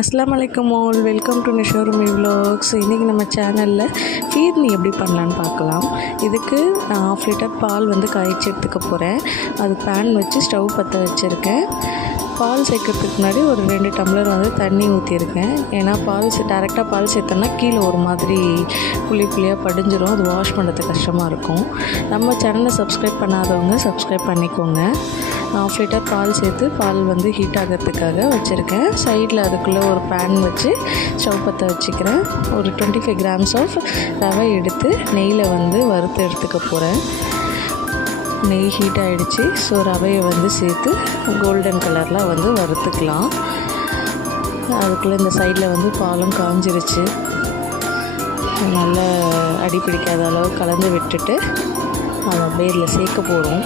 அஸ்ஸலாமு அலைக்கும் all, welcome to நிஷோருமி vlogs. இன்றைக்கி நம்ம சேனலில் ஃபீர்னி எப்படி பண்ணலான்னு பார்க்கலாம். இதுக்கு நான் 1/2 லிட்டர் பால் காய்ச்சி எடுத்துக்க போகிறேன். அது பேன் வச்சு ஸ்டவ் பற்ற வச்சுருக்கேன். பால் சேர்க்கறதுக்கு முன்னாடி ஒரு 2 டம்ளர் தண்ணி ஊற்றிருக்கேன். ஏன்னா டேரெக்டாக பால் சேர்த்தோன்னா கீழே ஒரு மாதிரி புளியாக படிஞ்சிடும். அது வாஷ் பண்ணுறது கஷ்டமாக இருக்கும். நம்ம சேனலை சப்ஸ்கிரைப் பண்ணாதவங்க சப்ஸ்கிரைப் பண்ணிக்கோங்க. 1/2 லிட்டர் பால் சேர்த்து பால் ஹீட் ஆகிறதுக்காக வச்சுருக்கேன். சைடில் அதுக்குள்ளே ஒரு பேன் வச்சு ஸ்டவ் பற்ற வச்சுக்கிறேன். ஒரு 25 கிராம்ஸ் ஆஃப் ரவை எடுத்து நெய்யில் வறுத்து எடுத்துக்க போகிறேன். நெய் ஹீட் ஆகிடுச்சு. ஸோ ரவையை சேர்த்து கோல்டன் கலரில் வறுத்துக்கலாம். அதுக்குள்ளே இந்த சைடில் பாலும் காஞ்சிருச்சு. நல்லா அடி பிடிக்காத அளவு கலந்து விட்டுட்டு அதை அப்படியே இதில் சேர்க்க போகிறோம்.